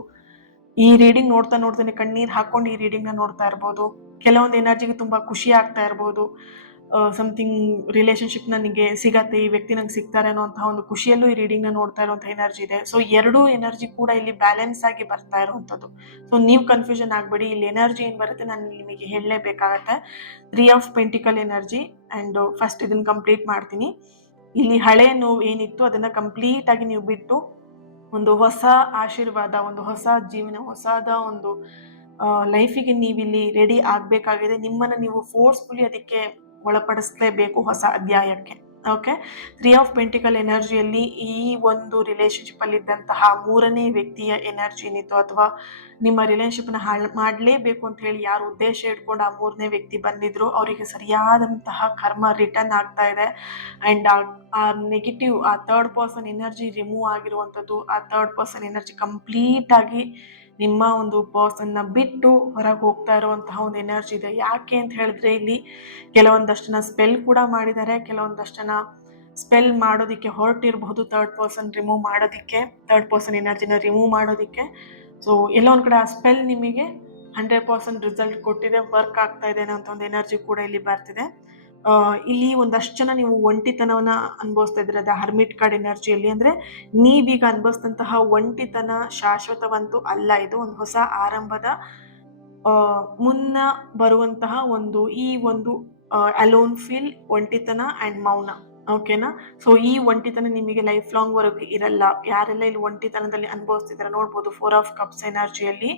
ಈ ರೀಡಿಂಗ್ ನೋಡ್ತಾನೆ ಕಣ್ಣೀರ್ ಹಾಕೊಂಡು ಈ ರೀಡಿಂಗ್ನ ನೋಡ್ತಾ ಇರ್ಬೋದು. ಕೆಲವೊಂದು ಎನರ್ಜಿಗೆ ತುಂಬಾ ಖುಷಿ ಆಗ್ತಾ ಇರ್ಬೋದು, ಸಮಥಿಂಗ್ ರಿಲೇಶನ್ಶಿಪ್ ನನಗೆ ಸಿಗತ್ತೆ, ಈ ವ್ಯಕ್ತಿ ನಂಗೆ ಸಿಗ್ತಾರೆ ಅನ್ನೋಂತಹ ಒಂದು ಖುಷಿಯಲ್ಲೂ ಈ ರೀಡಿಂಗ್ನ ನೋಡ್ತಾ ಇರುವಂತಹ ಎನರ್ಜಿ ಇದೆ. ಸೊ ಎರಡೂ ಎನರ್ಜಿ ಕೂಡ ಇಲ್ಲಿ ಬ್ಯಾಲೆನ್ಸ್ ಆಗಿ ಬರ್ತಾ ಇರುವಂಥದ್ದು. ಸೊ ನೀವು ಕನ್ಫ್ಯೂಷನ್ ಆಗಬೇಡಿ, ಇಲ್ಲಿ ಎನರ್ಜಿ ಏನು ಬರುತ್ತೆ ನಾನು ನಿಮಗೆ ಹೇಳಲೇಬೇಕಾಗತ್ತೆ. 3 of pentacle energy. And first ಇದನ್ನು ಕಂಪ್ಲೀಟ್ ಮಾಡ್ತೀನಿ. ಇಲ್ಲಿ ಹಳೆಯ ನೋವು ಏನಿತ್ತು ಅದನ್ನ ಕಂಪ್ಲೀಟ್ ಆಗಿ ನೀವು ಬಿಟ್ಟು ಒಂದು ಹೊಸ ಆಶೀರ್ವಾದ, ಒಂದು ಹೊಸ ಜೀವನ, ಹೊಸದ ಒಂದು ಲೈಫಿಗೆ ನೀವಿಲ್ಲಿ ರೆಡಿ ಆಗಬೇಕಾಗಿದೆ. ನಿಮ್ಮನ್ನು ನೀವು ಫೋರ್ಸ್ಫುಲಿ ಅದಕ್ಕೆ ಒಳಪಡಿಸಲೇಬೇಕು ಹೊಸ ಅಧ್ಯಾಯಕ್ಕೆ. ಓಕೆ, 3 ಆಫ್ ಪೆಂಟಿಕಲ್ ಎನರ್ಜಿಯಲ್ಲಿ ಈ ಒಂದು ರಿಲೇಶನ್ಶಿಪ್ ಅಲ್ಲಿ ಇದ್ದಂತಹ ಮೂರನೇ ವ್ಯಕ್ತಿಯ ಎನರ್ಜಿ ಏನಿತ್ತು, ಅಥವಾ ನಿಮ್ಮ ರಿಲೇಶನ್ಶಿಪ್ನ ಹಾಳು ಮಾಡಲೇಬೇಕು ಅಂತ ಹೇಳಿ ಯಾರು ಉದ್ದೇಶ ಇಟ್ಕೊಂಡು ಆ ಮೂರನೇ ವ್ಯಕ್ತಿ ಬಂದಿದ್ರು, ಅವರಿಗೆ ಸರಿಯಾದಂತಹ ಕರ್ಮ ರಿಟರ್ನ್ ಆಗ್ತಾ ಇದೆ. ಆ್ಯಂಡ್ ಆ ನೆಗೆಟಿವ್, ಆ ಥರ್ಡ್ ಪರ್ಸನ್ ಎನರ್ಜಿ ರಿಮೂವ್ ಆಗಿರುವಂಥದ್ದು, ಆ ಥರ್ಡ್ ಪರ್ಸನ್ ಎನರ್ಜಿ ಕಂಪ್ಲೀಟ್ ಆಗಿ ನಿಮ್ಮ ಒಂದು ಪರ್ಸನ್ನ ಬಿಟ್ಟು ಹೊರಗೆ ಹೋಗ್ತಾ ಇರುವಂತಹ ಒಂದು ಎನರ್ಜಿ ಇದೆ. ಯಾಕೆ ಅಂತ ಹೇಳಿದ್ರೆ, ಇಲ್ಲಿ ಕೆಲವೊಂದಷ್ಟನ್ನ ಸ್ಪೆಲ್ ಕೂಡ ಮಾಡಿದ್ದಾರೆ, ಕೆಲವೊಂದಷ್ಟನ್ನ ಸ್ಪೆಲ್ ಮಾಡೋದಿಕ್ಕೆ ಹೊರಟಿರಬಹುದು ಥರ್ಡ್ ಪರ್ಸನ್ ರಿಮೂವ್ ಮಾಡೋದಿಕ್ಕೆ, ಥರ್ಡ್ ಪರ್ಸನ್ ಎನರ್ಜಿನ ರಿಮೂವ್ ಮಾಡೋದಿಕ್ಕೆ. ಸೊ ಎಲ್ಲ ಒಂದು ಕಡೆ ಆ ಸ್ಪೆಲ್ ನಿಮಗೆ 100% ರಿಸಲ್ಟ್ ಕೊಟ್ಟಿದೆ, ವರ್ಕ್ ಆಗ್ತಾ ಇದೆ ಅನ್ನೋ ಒಂದು ಎನರ್ಜಿ ಕೂಡ ಇಲ್ಲಿ ಬರ್ತಿದೆ. ಇಲ್ಲಿ ಒಂದಷ್ಟು ಜನ ನೀವು ಒಂಟಿತನವನ್ನ ಅನುಭವಿಸ್ತಾ ಇದ್ದೀರ, ಅದು ಹರ್ಮಿಟ್ ಕಾರ್ಡ್ ಎನರ್ಜಿಯಲ್ಲಿ. ಅಂದ್ರೆ ನೀವೀಗ ಅನುಭವಿಸಿದಂತಹ ಒಂಟಿತನ ಶಾಶ್ವತವಂತೂ ಅಲ್ಲ. ಇದು ಒಂದು ಹೊಸ ಆರಂಭದ ಮುನ್ನ ಬರುವಂತಹ ಈ ಒಂದು ಅಲೋನ್ ಫೀಲ್, ಒಂಟಿತನ ಅಂಡ್ ಮೌನ. ಓಕೆನಾ? ಸೊ ಈ ಒಂಟಿತನ ನಿಮಗೆ ಲೈಫ್ ಲಾಂಗ್ ವರೆಗೂ ಇರಲ್ಲ. ಯಾರೆಲ್ಲ ಇಲ್ಲಿ ಒಂಟಿತನದಲ್ಲಿ ಅನುಭವಿಸ್ತಿದಾರ ನೋಡ್ಬೋದು, 4 ಆಫ್ ಕಪ್ಸ್ ಎನರ್ಜಿಯಲ್ಲಿ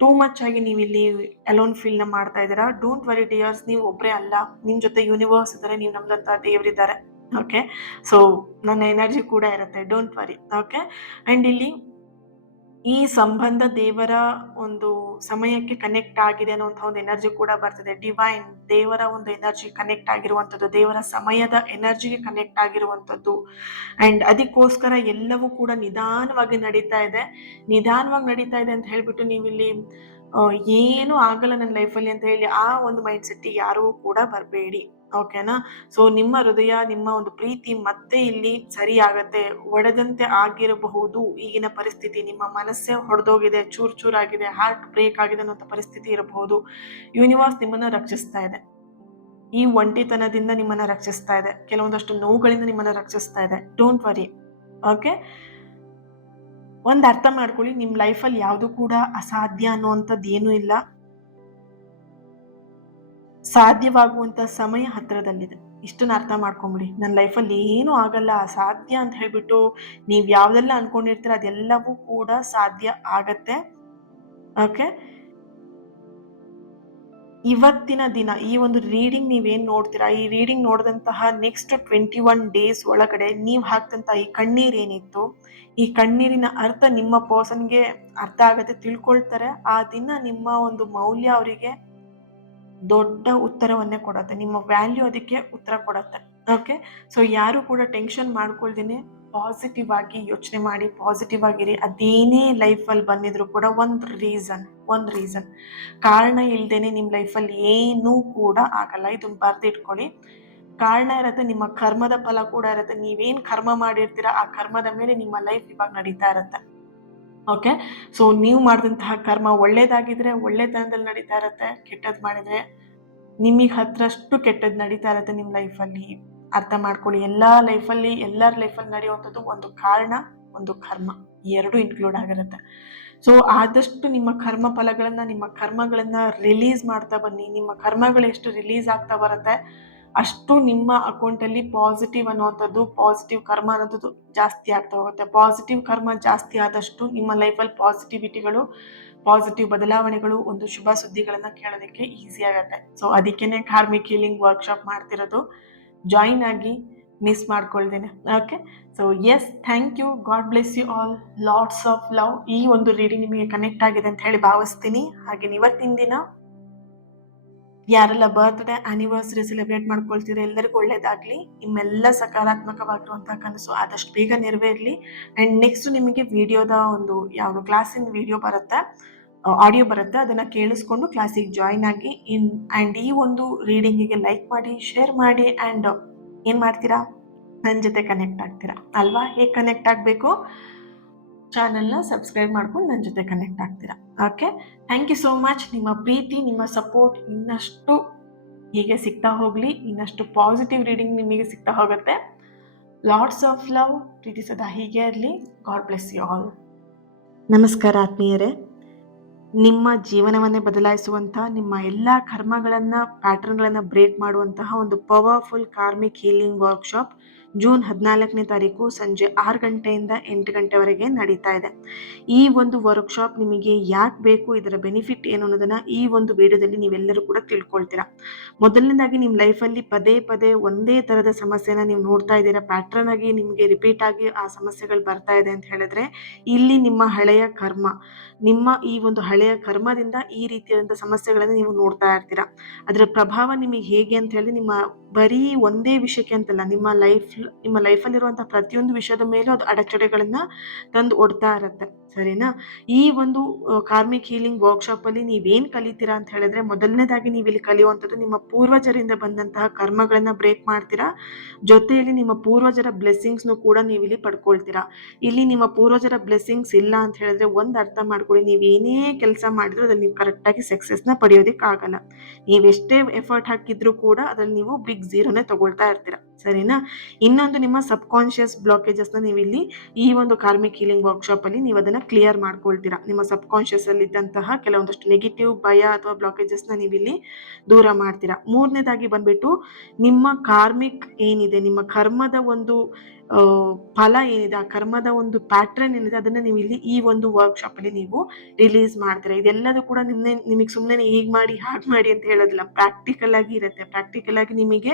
ಟೂ ಮಚ್ ಆಗಿ ನೀವು ಇಲ್ಲಿ ಅಲೋನ್ ಫೀಲ್ ನ ಮಾಡ್ತಾ ಇದ್ದೀರಾ. ಡೋಂಟ್ ವರಿ ಡಿಯರ್ಸ್, ನೀವು ಒಬ್ಬರೇ ಅಲ್ಲ, ನಿಮ್ ಜೊತೆ ಯೂನಿವರ್ಸ್ ಇದ್ದಾರೆ, ನೀವು ನಮ್ದಂತ ದೇವರಿದ್ದಾರೆ. ಓಕೆ, ಸೊ ನನ್ನ ಎನರ್ಜಿ ಕೂಡ ಇರುತ್ತೆ, ಡೋಂಟ್ ವರಿ. ಓಕೆ, ಅಂಡ್ ಇಲ್ಲಿ ಈ ಸಂಬಂಧ ದೇವರ ಒಂದು ಸಮಯಕ್ಕೆ ಕನೆಕ್ಟ್ ಆಗಿದೆ ಅನ್ನುವಂತಹ ಒಂದು ಎನರ್ಜಿ ಕೂಡ ಬರ್ತಿದೆ. ಡಿವೈನ್, ದೇವರ ಒಂದು ಎನರ್ಜಿ ಕನೆಕ್ಟ್ ಆಗಿರುವಂಥದ್ದು, ದೇವರ ಸಮಯದ ಎನರ್ಜಿಗೆ ಕನೆಕ್ಟ್ ಆಗಿರುವಂಥದ್ದು. ಅಂಡ್ ಅದಕ್ಕೋಸ್ಕರ ಎಲ್ಲವೂ ಕೂಡ ನಿಧಾನವಾಗಿ ನಡೀತಾ ಇದೆ. ನಿಧಾನವಾಗಿ ನಡೀತಾ ಇದೆ ಅಂತ ಹೇಳ್ಬಿಟ್ಟು ನೀವಿಲ್ಲಿ ಏನು ಆಗಲ್ಲ ನನ್ನ ಲೈಫಲ್ಲಿ ಅಂತ ಹೇಳಿ ಆ ಒಂದು ಮೈಂಡ್ ಸೆಟ್ ಯಾರೂ ಕೂಡ ಬರಬೇಡಿ. ಓಕೆನಾ? ಸೊ ನಿಮ್ಮ ಹೃದಯ, ನಿಮ್ಮ ಒಂದು ಪ್ರೀತಿ ಮತ್ತೆ ಇಲ್ಲಿ ಸರಿ ಆಗತ್ತೆ. ಒಡೆದಂತೆ ಆಗಿರಬಹುದು ಈಗಿನ ಪರಿಸ್ಥಿತಿ, ನಿಮ್ಮ ಮನಸ್ಸೇ ಹೊಡೆದೋಗಿದೆ, ಚೂರ್ ಚೂರಾಗಿದೆ, ಹಾರ್ಟ್ ಬ್ರೇಕ್ ಆಗಿದೆ ಅನ್ನೋ ಪರಿಸ್ಥಿತಿ ಇರಬಹುದು. ಯೂನಿವರ್ಸ್ ನಿಮ್ಮನ್ನ ರಕ್ಷಿಸ್ತಾ ಇದೆ, ಈ ಒಂಟಿತನದಿಂದ ನಿಮ್ಮನ್ನ ರಕ್ಷಿಸ್ತಾ ಇದೆ, ಕೆಲವೊಂದಷ್ಟು ನೋವುಗಳಿಂದ ನಿಮ್ಮನ್ನ ರಕ್ಷಿಸ್ತಾ ಇದೆ. Don't worry. ಓಕೆ, ಒಂದ್ ಅರ್ಥ ಮಾಡ್ಕೊಳ್ಳಿ, ನಿಮ್ ಲೈಫಲ್ಲಿ ಯಾವುದು ಕೂಡ ಅಸಾಧ್ಯ ಅನ್ನುವಂಥದ್ದು ಏನೂ ಇಲ್ಲ. ಸಾಧ್ಯವಾಗುವಂತ ಸಮಯ ಹತ್ರದಲ್ಲಿದೆ. ಇಷ್ಟನ್ನ ಅರ್ಥ ಮಾಡ್ಕೊಂಬಿಡಿ. ನನ್ನ ಲೈಫಲ್ಲಿ ಏನೂ ಆಗಲ್ಲ, ಅಸಾಧ್ಯ ಅಂತ ಹೇಳ್ಬಿಟ್ಟು ನೀವ್ ಯಾವ್ದೆಲ್ಲ ಅನ್ಕೊಂಡಿರ್ತೀರ ಅದೆಲ್ಲವೂ ಕೂಡ ಸಾಧ್ಯ ಆಗತ್ತೆ. ಓಕೆ, ಇವತ್ತಿನ ದಿನ ಈ ಒಂದು ರೀಡಿಂಗ್ ನೀವೇನ್ ನೋಡ್ತೀರಾ, ಈ ರೀಡಿಂಗ್ ನೋಡಿದಂತಹ ನೆಕ್ಸ್ಟ್ 21 ಡೇಸ್ ಒಳಗಡೆ ನೀವ್ ಹಾಕ್ತಂತ ಈ ಕಣ್ಣೀರ್ ಏನಿತ್ತು, ಈ ಕಣ್ಣೀರಿನ ಅರ್ಥ ನಿಮ್ಮ ಪರ್ಸನ್ಗೆ ಅರ್ಥ ಆಗತ್ತೆ, ತಿಳ್ಕೊಳ್ತಾರೆ. ಆ ದಿನ ನಿಮ್ಮ ಒಂದು ಮೌಲ್ಯ ಅವರಿಗೆ ದೊಡ್ಡ ಉತ್ತರವನ್ನೇ ಕೊಡತ್ತೆ, ನಿಮ್ಮ ವ್ಯಾಲ್ಯೂ ಅದಕ್ಕೆ ಉತ್ತರ ಕೊಡತ್ತೆ. ಓಕೆ, ಸೊ ಯಾರು ಕೂಡ ಟೆನ್ಷನ್ ಮಾಡ್ಕೊಳ್ದೇನೆ ಪಾಸಿಟಿವ್ ಆಗಿ ಯೋಚನೆ ಮಾಡಿ, ಪಾಸಿಟಿವ್ ಆಗಿರಿ. ಅದೇನೇ ಲೈಫಲ್ಲಿ ಬಂದಿದ್ರು ಕೂಡ ಒಂದು ರೀಸನ್, ಕಾರಣ ಇಲ್ದೇನೆ ನಿಮ್ಮ ಲೈಫಲ್ಲಿ ಏನೂ ಕೂಡ ಆಗಲ್ಲ. ಇದನ್ನ ಬರ್ದಿಟ್ಕೊಳ್ಳಿ. ಕಾರಣ ಇರತ್ತೆ, ನಿಮ್ಮ ಕರ್ಮದ ಫಲ ಕೂಡ ಇರತ್ತೆ. ನೀವೇನ್ ಕರ್ಮ ಮಾಡಿರ್ತೀರ ಆ ಕರ್ಮದ ಮೇಲೆ ನಿಮ್ಮ ಲೈಫ್ ಇವಾಗ ನಡೀತಾ ಇರತ್ತೆ. ಓಕೆ, ಸೊ ನೀವು ಮಾಡಿದಂತಹ ಕರ್ಮ ಒಳ್ಳೇದಾಗಿದ್ರೆ ಒಳ್ಳೆತನದಲ್ಲಿ ನಡೀತಾ ಇರತ್ತೆ, ಕೆಟ್ಟದ್ ಮಾಡಿದ್ರೆ ನಿಮಗೆ ಹತ್ರಷ್ಟು ಕೆಟ್ಟದ್ ನಡೀತಾ ಇರತ್ತೆ ನಿಮ್ಮ ಲೈಫಲ್ಲಿ. ಅರ್ಥ ಮಾಡ್ಕೊಳ್ಳಿ, ಎಲ್ಲರ ಲೈಫಲ್ಲಿ ನಡೆಯುವಂಥದ್ದು ಒಂದು ಕಾರಣ, ಒಂದು ಕರ್ಮ, ಎರಡು ಇನ್ಕ್ಲೂಡ್ ಆಗಿರುತ್ತೆ. ಸೊ ಆದಷ್ಟು ನಿಮ್ಮ ಕರ್ಮ ಫಲಗಳನ್ನ, ನಿಮ್ಮ ಕರ್ಮಗಳನ್ನ ರಿಲೀಸ್ ಮಾಡ್ತಾ ಬನ್ನಿ. ನಿಮ್ಮ ಕರ್ಮಗಳು ಎಷ್ಟು ರಿಲೀಸ್ ಆಗ್ತಾ ಬರುತ್ತೆ ಅಷ್ಟು ನಿಮ್ಮ ಅಕೌಂಟಲ್ಲಿ ಪಾಸಿಟಿವ್ ಅನ್ನುವಂಥದ್ದು, ಪಾಸಿಟಿವ್ ಕರ್ಮ ಅನ್ನೋದು ಜಾಸ್ತಿ ಆಗ್ತಾ ಹೋಗುತ್ತೆ. ಪಾಸಿಟಿವ್ ಕರ್ಮ ಜಾಸ್ತಿ ಆದಷ್ಟು ನಿಮ್ಮ ಲೈಫಲ್ಲಿ ಪಾಸಿಟಿವಿಟಿಗಳು, ಪಾಸಿಟಿವ್ ಬದಲಾವಣೆಗಳು, ಒಂದು ಶುಭ ಸುದ್ದಿಗಳನ್ನ ಕೇಳೋದಕ್ಕೆ ಈಸಿ ಆಗತ್ತೆ. ಸೊ ಅದಕ್ಕೇನೆ ಕಾರ್ಮಿಕ್ ಹೀಲಿಂಗ್ ವರ್ಕ್ಶಾಪ್ ಮಾಡ್ತಿರೋದು. ಜಾಯಿನ್ ಆಗಿ, ಮಿಸ್ ಮಾಡ್ಕೊಳ್ದೇನೆ. Okay, so yes, thank you, god bless you all, lots of love. ಈ ಒಂದು ರೀಡಿಂಗ್ ನಿಮಗೆ ಕನೆಕ್ಟ್ ಆಗಿದೆ ಅಂತ ಹೇಳಿ ಭಾವಿಸ್ತೀನಿ. ಹಾಗೆ ಇವತ್ತಿನ ದಿನ ಯಾರೆಲ್ಲ ಬರ್ತ್ಡೇ ಆನಿವರ್ಸರಿ ಸೆಲೆಬ್ರೇಟ್ ಮಾಡ್ಕೊಳ್ತೀರ ಎಲ್ಲರಿಗೂ ಒಳ್ಳೇದಾಗ್ಲಿ. ನಿಮ್ಮೆಲ್ಲ ಸಕಾರಾತ್ಮಕವಾಗಿರುವಂತಹ ಕನಸು ಆದಷ್ಟು ಬೇಗ ನೆರವೇರಲಿ. ಅಂಡ್ ನೆಕ್ಸ್ಟ್ ನಿಮಗೆ ವಿಡಿಯೋದ ಒಂದು ಯಾವುದು ಕ್ಲಾಸಿನ ವಿಡಿಯೋ ಬರುತ್ತೆ, ಆಡಿಯೋ ಬರುತ್ತೆ, ಅದನ್ನ ಕೇಳಿಸ್ಕೊಂಡು ಕ್ಲಾಸಿಗೆ ಜಾಯಿನ್ ಆಗಿ. ಅಂಡ್ ಈ ಒಂದು ರೀಡಿಂಗಿಗೆ ಲೈಕ್ ಮಾಡಿ, ಶೇರ್ ಮಾಡಿ, ಅಂಡ್ ಏನ್ ಮಾಡ್ತೀರಾ, ನನ್ನ ಜೊತೆ ಕನೆಕ್ಟ್ ಆಗ್ತೀರಾ ಅಲ್ವಾ? ಹೇಗೆ ಕನೆಕ್ಟ್ ಆಗಬೇಕು, ಚಾನಲ್ನ ಸಬ್ಸ್ಕ್ರೈಬ್ ಮಾಡ್ಕೊಂಡು ನನ್ನ ಜೊತೆ ಕನೆಕ್ಟ್ ಆಗ್ತೀರಾ. Okay, thank you so much. ನಿಮ್ಮ ಪ್ರೀತಿ, ನಿಮ್ಮ ಸಪೋರ್ಟ್ ಇನ್ನಷ್ಟು ಹೀಗೆ ಸಿಗ್ತಾ ಹೋಗಲಿ, ಇನ್ನಷ್ಟು ಪಾಸಿಟಿವ್ ರೀಡಿಂಗ್ ನಿಮಗೆ ಸಿಗ್ತಾ ಹೋಗುತ್ತೆ. ಲಾಟ್ಸ್ ಆಫ್ ಲವ್, ಪ್ರೀತಿ ಸದಾ ಹೀಗೆ ಇರಲಿ. God bless you all. ನಮಸ್ಕಾರ ಆತ್ಮೀಯರೇ. ನಿಮ್ಮ ಜೀವನವನ್ನೇ ಬದಲಾಯಿಸುವಂತಹ, ನಿಮ್ಮ ಎಲ್ಲ ಕರ್ಮಗಳನ್ನು, ಪ್ಯಾಟರ್ನ್ಗಳನ್ನು ಬ್ರೇಕ್ ಮಾಡುವಂತಹ ಒಂದು powerful karmic healing workshop June 14ನೇ ತಾರೀಕು ಸಂಜೆ 6 ಗಂಟೆಯಿಂದ 8 ಗಂಟೆವರೆಗೆ ನಡೀತಾ ಇದೆ. ಈ ಒಂದು ವರ್ಕ್ಶಾಪ್ ನಿಮಗೆ ಯಾಕೆ ಬೇಕು, ಇದರ ಬೆನಿಫಿಟ್ ಏನು ಅನ್ನೋದನ್ನ ಈ ಒಂದು ವಿಡಿಯೋದಲ್ಲಿ ನೀವೆಲ್ಲರೂ ಕೂಡ ತಿಳ್ಕೊಳ್ತೀರಾ. ಮೊದಲನೇದಾಗಿ ನಿಮ್ಮ ಲೈಫಲ್ಲಿ ಪದೇ ಪದೇ ಒಂದೇ ತರದ ಸಮಸ್ಯೆನ ನೀವು ನೋಡ್ತಾ ಇದ್ದೀರಾ, ಪ್ಯಾಟರ್ನ್ ಆಗಿ ನಿಮಗೆ ರಿಪೀಟ್ ಆಗಿ ಆ ಸಮಸ್ಯೆಗಳು ಬರ್ತಾ ಇದೆ ಅಂತ ಹೇಳಿದ್ರೆ, ಇಲ್ಲಿ ನಿಮ್ಮ ಹಳೆಯ ಕರ್ಮ, ನಿಮ್ಮ ಈ ಒಂದು ಹಳೆಯ ಕರ್ಮದಿಂದ ಈ ರೀತಿಯಾದಂಥ ಸಮಸ್ಯೆಗಳನ್ನು ನೀವು ನೋಡ್ತಾ ಇರ್ತೀರಾ. ಅದರ ಪ್ರಭಾವ ನಿಮಗೆ ಹೇಗೆ ಅಂತ ಹೇಳಿ, ನಿಮ್ಮ ಬರೀ ಒಂದೇ ವಿಷಯಕ್ಕೆ ಅಂತಲ್ಲ, ನಿಮ್ಮ ಲೈಫಲ್ಲಿರುವಂತಹ ಪ್ರತಿಯೊಂದು ವಿಷಯದ ಮೇಲೂ ಅದು ಅಡೆತಡೆಗಳನ್ನ ತಂದು ಒಡ್ತಾ ಇರುತ್ತೆ. ಸರಿನಾ? ಈ ಒಂದು ಕಾರ್ಮಿಕ್ ಹೀಲಿಂಗ್ ವರ್ಕ್‌ಶಾಪ್ ಅಲ್ಲಿ ನೀವೇನ್ ಕಲಿತೀರಾ ಅಂತ ಹೇಳಿದ್ರೆ, ಮೊದಲನೇದಾಗಿ ನೀವಿಲ್ಲಿ ಕಲಿಯುವಂಥದ್ದು ನಿಮ್ಮ ಪೂರ್ವಜರಿಂದ ಬಂದಂತಹ ಕರ್ಮಗಳನ್ನ ಬ್ರೇಕ್ ಮಾಡ್ತೀರಾ. ಜೊತೆಯಲ್ಲಿ ನಿಮ್ಮ ಪೂರ್ವಜರ ಬ್ಲೆಸ್ಸಿಂಗ್ಸ್‌ನು ಕೂಡ ನೀವಿಲ್ಲಿ ಪಡ್ಕೊಳ್ತೀರಾ. ಇಲ್ಲಿ ನಿಮ್ಮ ಪೂರ್ವಜರ ಬ್ಲೆಸ್ಸಿಂಗ್ಸ್ ಇಲ್ಲ ಅಂತ ಹೇಳಿದ್ರೆ ಒಂದ್ ಅರ್ಥ ಮಾಡ್ಕೊಳ್ಳಿ, ನೀವೇನೇ ಕೆಲಸ ಮಾಡಿದ್ರು ಅದ್ರಲ್ಲಿ ನೀವು ಕರೆಕ್ಟಾಗಿ ಸಕ್ಸಸ್‌ನ ಪಡೆಯೋದಕ್ಕಾಗಲ್ಲ. ನೀವೆಷ್ಟೇ ಎಫರ್ಟ್ ಹಾಕಿದ್ರು ಕೂಡ ಅದ್ರಲ್ಲಿ ನೀವು ಬಿಗ್ ಝೀರೋನೇ ತಗೊಳ್ತಾ ಇರ್ತೀರಾ. ಸರಿನಾ? ಇನ್ನೊಂದು ನಿಮ್ಮ ಸಬ್ ಕಾನ್ಶಿಯಸ್ ಬ್ಲಾಕೇಜಸ್‌ನ ನೀವಿಲ್ಲಿ ಈ ಒಂದು ಕಾರ್ಮಿಕ್ ಹೀಲಿಂಗ್ ವರ್ಕ್‌ಶಾಪ್ ಅಲ್ಲಿ ನೀವು ಅದನ್ನ ಕ್ಲಿಯರ್ ಮಾಡ್ಕೊಳ್ತೀರಾ. ನಿಮ್ಮ ಸಬ್ ಕಾನ್ಶಿಯಸ್ ಅಲ್ಲಿ ಇದ್ದಂತಹ ಕೆಲವೊಂದಷ್ಟು ನೆಗೆಟಿವ್ ಭಯ ಅಥವಾ ಬ್ಲಾಕೇಜಸ್‌ನ ನೀವಿಲ್ಲಿ ದೂರ ಮಾಡ್ತೀರಾ. ಮೂರನೇದಾಗಿ ಬಂದ್ಬಿಟ್ಟು ನಿಮ್ಮ ಕಾರ್ಮಿಕ್ ಏನಿದೆ, ನಿಮ್ಮ ಕರ್ಮದ ಒಂದು ಫಲ ಏನಿದೆ, ಆ ಕರ್ಮದ ಒಂದು ಪ್ಯಾಟ್ರನ್ ಏನಿದೆ ಅದನ್ನ ನೀವು ಇಲ್ಲಿ ಈ ಒಂದು ವರ್ಕ್‌ಶಾಪ್ ಅಲ್ಲಿ ನೀವು ರಿಲೀಸ್ ಮಾಡ್ತೀರಾ. ಇದೆಲ್ಲದೂ ಕೂಡ ನಿಮಗೆ ಸುಮ್ಮನೆ ಹೀಗ್ ಮಾಡಿ ಹಾಗೆ ಮಾಡಿ ಅಂತ ಹೇಳೋದಿಲ್ಲ, ಪ್ರಾಕ್ಟಿಕಲ್ ಆಗಿ ಇರುತ್ತೆ. ಪ್ರಾಕ್ಟಿಕಲ್ ಆಗಿ ನಿಮಗೆ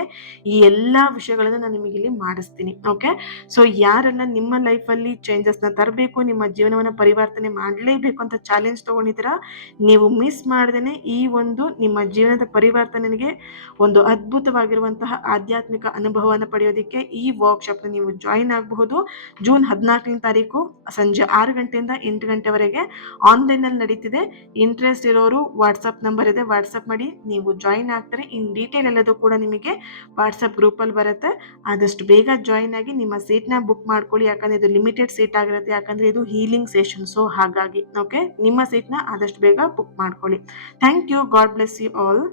ಈ ಎಲ್ಲಾ ವಿಷಯಗಳನ್ನ ನಾನು ನಿಮಗೆ ಇಲ್ಲಿ ಮಾಡಿಸ್ತೀನಿ. ಓಕೆ, ಸೊ ಯಾರೆಲ್ಲ ನಿಮ್ಮ ಲೈಫಲ್ಲಿ ಚೇಂಜಸ್ನ ತರಬೇಕು, ನಿಮ್ಮ ಜೀವನವನ್ನ ಪರಿವರ್ತನೆ ಮಾಡಲೇಬೇಕು ಅಂತ ಚಾಲೆಂಜ್ ತಗೊಂಡಿದ್ದೀರಾ, ನೀವು ಮಿಸ್ ಮಾಡ್ದೇನೆ ಈ ಒಂದು ನಿಮ್ಮ ಜೀವನದ ಪರಿವರ್ತನೆಗೆ ಒಂದು ಅದ್ಭುತವಾಗಿರುವಂತಹ ಆಧ್ಯಾತ್ಮಿಕ ಅನುಭವವನ್ನು ಪಡೆಯೋದಕ್ಕೆ ಈ ವರ್ಕ್‌ಶಾಪ್ ನೀವು ಜಾಯಿನ್ ಆಗಬಹುದು. ಜೂನ್ 14ನೇ ತಾರೀಕು ಸಂಜೆ 6 ಗಂಟೆಯಿಂದ 8 ಗಂಟೆವರೆಗೆ ಆನ್ಲೈನ್ ಅಲ್ಲಿ ನಡೀತಿದೆ. ಇಂಟ್ರೆಸ್ಟ್ ಇರೋರು ವಾಟ್ಸಪ್ ನಂಬರ್ ಇದೆ, ವಾಟ್ಸಪ್ ಮಾಡಿ ನೀವು ಜಾಯಿನ್ ಆಗ್ತಾರೆ. ಇನ್ ಡೀಟೇಲ್ ಎಲ್ಲದೂ ಕೂಡ ನಿಮಗೆ ವಾಟ್ಸಪ್ ಗ್ರೂಪ್ ಅಲ್ಲಿ ಬರುತ್ತೆ. ಆದಷ್ಟು ಬೇಗ ಜಾಯಿನ್ ಆಗಿ ನಿಮ್ಮ ಸೀಟ್ನ ಬುಕ್ ಮಾಡ್ಕೊಳ್ಳಿ. ಯಾಕಂದ್ರೆ ಇದು ಲಿಮಿಟೆಡ್ ಸೀಟ್ ಆಗಿರುತ್ತೆ, ಯಾಕಂದ್ರೆ ಇದು ಹೀಲಿಂಗ್ ಸೆಷನ್. ಸೊ ಹಾಗಾಗಿ ಓಕೆ, ನಿಮ್ಮ ಸೀಟ್ನ ಆದಷ್ಟು ಬೇಗ ಬುಕ್ ಮಾಡ್ಕೊಳ್ಳಿ. Thank you. God bless you all.